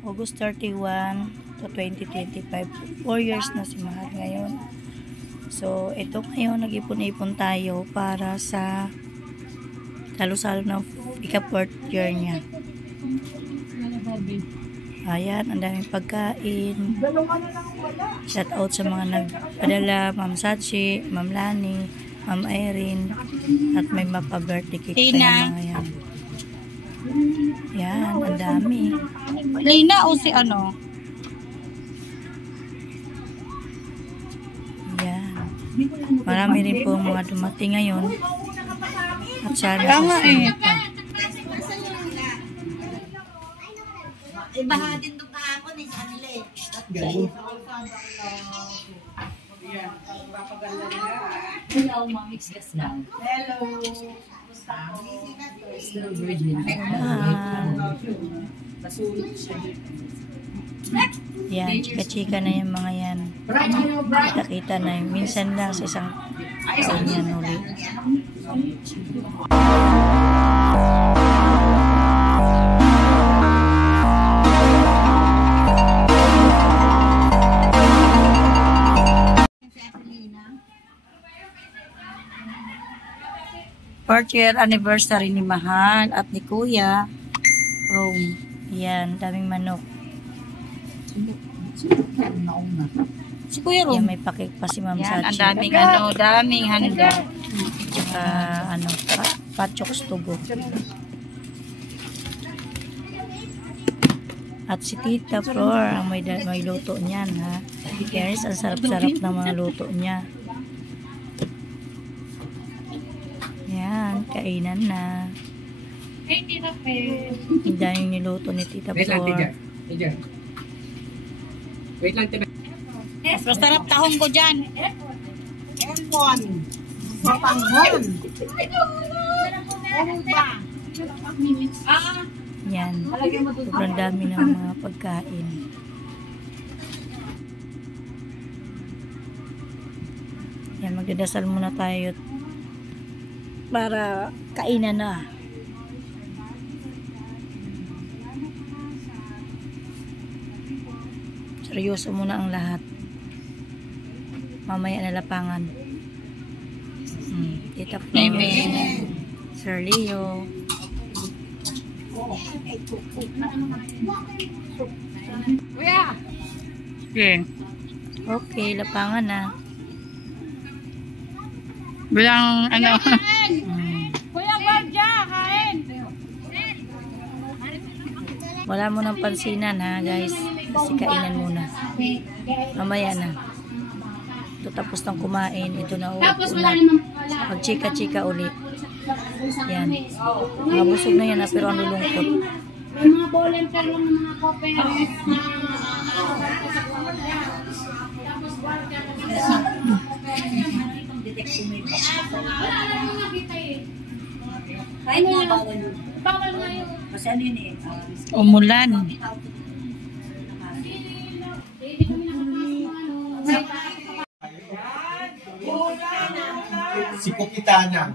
August 31 to 2025. 4 years na si Mahal ngayon. So, ito ngayon, nag-ipon-ipon tayo para sa salo-salo ng ika-4th year niya. Ayan, ang daming pagkain. Shout out sa mga nagpadala, Ma'am Sachi, Ma'am Lani, Ma'am Irene, at may mapa-birthday cake tayo mga yan. Yan, ang dami. Lina o si ano? Yan. Marami rin pong mga dumating ngayon. At sana susunod pa. Ibaha din itong kahapon eh, sa kanila eh. Hello, Mix gas lang. Hello! Still virgin. Yan, chika-chika na yung mga yan. Kita-kita na yun. Minsan lang sa isang taon yan ulit. Fourth year anniversary ni Mahal at ni Kuya Rome. Yan, daming manok. Si Kuya Rome. Yan, may pakik pa si Ma'am Sachi. Ang daming daming handa. Tsaka patchoks tugo. At si Tita Flor, ang may luto niyan, ha. Guys, ang sarap-sarap ng mga luto niya. Yan, kainan na. Hey, Tita Fe. Ang daming niluto ni Tita Flor. Wait lang, Tita. Mas masarap tahong ko dyan. M1! Papanghon! Ano ba? Yan, sobrang dami ng mga pagkain. Yan, magdadasal muna tayo para kainan na. Seryoso muna ang lahat. Mamaya na lapangan. Tita Flor, Sir Leo. Okay, lapangan na. Bilang ano. Kuya Barja, kain! Wala mo ng pansinan ha guys. Kasi kainan muna. Mamaya na. Ito tapos ng kumain. Ito na upo na. Magchika-chika ulit. Yan. Mga busog na yan ha, pero ang lulungkot. May mga volunteer lang ng mga co-parents na Kain mo bawal. bawal na yun. Kasi ano yun eh. Umulan. Si Pukitana.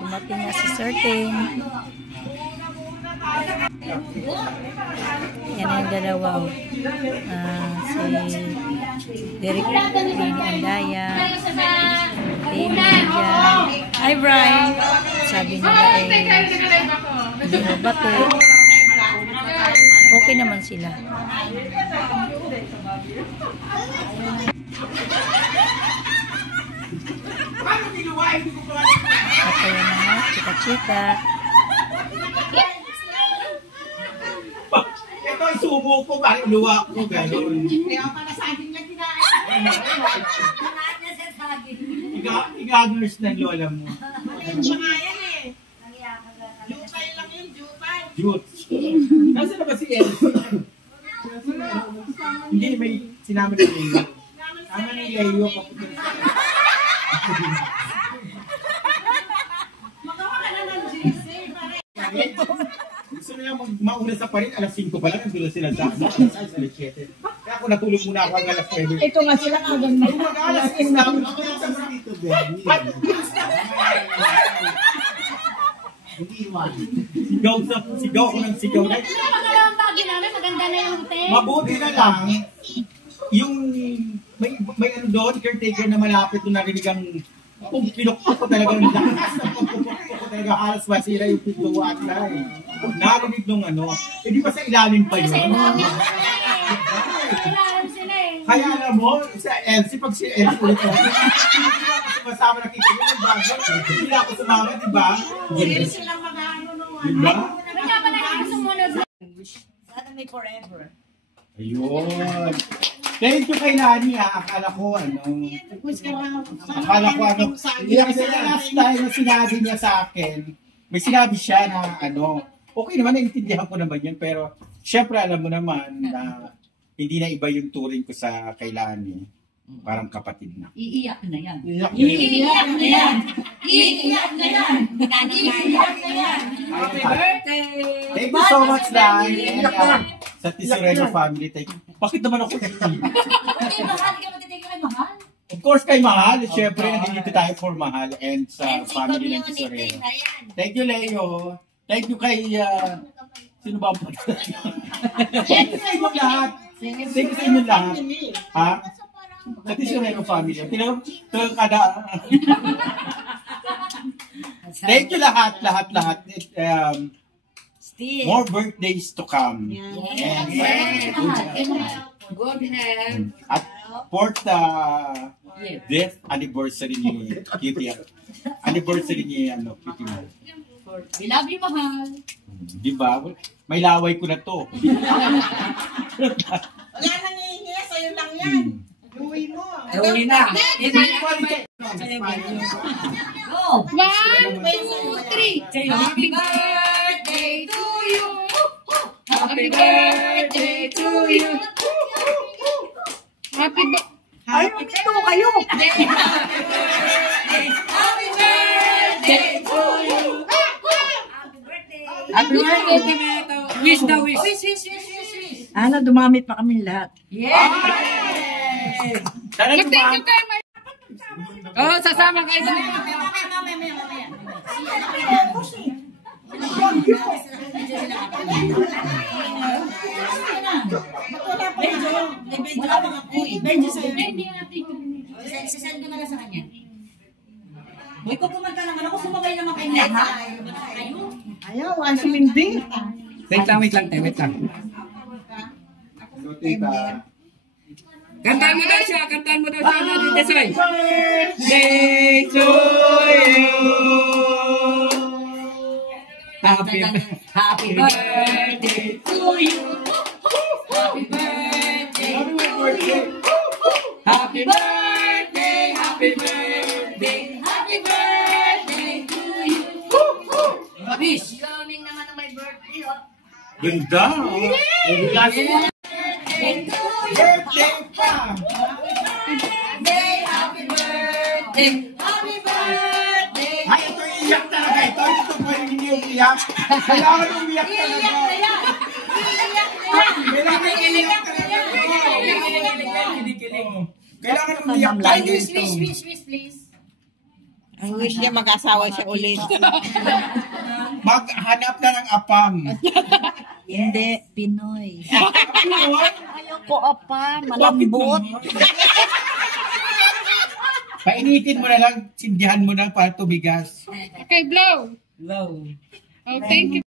Dumating na si Sir Ting. Yan ang dalawa. Si Derek Lini Andaya. Amy Indian. Hi Brian. Sabi nila hindi mo bate. Okay naman sila. At ayan na nga, chika-chika. Ito ay subo ko, bakit luwa ko, gano'n. Kaya pala saging lang kinain. Igagers ng lola mo. Mga yan eh. Jupay lang yun, jupay. Jut. Nasaan na ba si Elsie? Hindi, may sinama ni Leo. Sama ni Leo, papunta na Magawa ka na ng GC. Gusto nila mauna sa parin, alas 5 pa lang, nandun sila sa alas 7. Kaya ako natulog muna ako hanggang alas 9. Ito nga sila kagang may Alas 6 na ako. Sigaw ko ng sigaw. Pangalawang bagyo namin, maganda na yung hotel. Mabuti na lang, yung may ano doon, caretaker na malapit doon narinig ang pinukpok ko talaga ng lakas ng pagpupukpok ko talaga halos masira yung pintuan na eh. Narinig nung ano, di ba sa ilalim pa yun? Kaya alam mo, sa Elsie, pag si Elsie ulit ako, masama nakita ko yung bago, hindi ako sumama, di ba? Elsie lang mag-ano naman. Di ba? Kaya pala yung sumunod. Sana may forever. Ayun. Thank you kay Nani ha. Akala ko ano. Hindi kasi last time na sinabi niya sa akin, may sinabi siya na ano, okay naman, naiintindihan ko naman yun, pero syempre alam mo naman na hindi na iba yung turing ko sa kay Lani. Parang kapatid na. Iiyak na yan. Iyak Iiyak na yan. Iiyak na yan. Iiyak na yan. Happy birthday! Thank you so much, Lani. Sa Tisoreno family, thank you. Bakit naman ako Okay, mahal ka matitigil kay mahal. Of course kay Mahal, syempre nandito tayo for Mahal and sa family ng Tisoreno. Thank you, Leo. Thank you kay, sino ba? Thank you sa inyo lahat. Thank you sa inyo lahat. Ha? Sa Tisoreno family. Kada... Thank you lahat. Still. More birthdays to come. Yes. Good health. At fourth death anniversary ni Kitty. Anniversary ni Kitty mo. We love you, mahal. Di ba? May laway ko na to. Wala nang hihingi, sa'yo lang yan. Uwi mo. Uwi na. Go! 1, 2, 3. Happy birthday to you. Happy birthday to you. Happy birthday. Ay, dito kayo! Happy birthday to you. Happy birthday, Tomato. Wish the wish. Wish. Ana, dumamit pa kami lahat. Sana naman. Oh, sasama kayo sa Sasend ko na lang sa kanya. Boy, kung kumanta naman ako, sumabay naman kayo lahat. Ayaw, si Mindy. Wait lang. So, tita. Kantaan mo daw siya, Nani Desoy. Birthday to you. Happy birthday to you. Happy birthday to you. Happy birthday, happy birthday, happy birthday to you. Wish. Coming naman ang my birthday, oh. Ganda. Last Thank you. birthday pa. Happy birthday, happy birthday. Ay, ito iiyak talaga. Ito pwede hindi umiyak. Kailangan umiyak talaga. Kailangan umiyak talaga. Kailangan umiyak tayo dito. Wish, please. Ang wish niya mag-asawa siya ulit. Maghanap na ng apam. Hindi, Pinoy. Pinoy? Ayoko apa, malambot. Painitin mo na lang, sindihan mo na para tumigas. Okay, blow. Wow. Oh, thank you.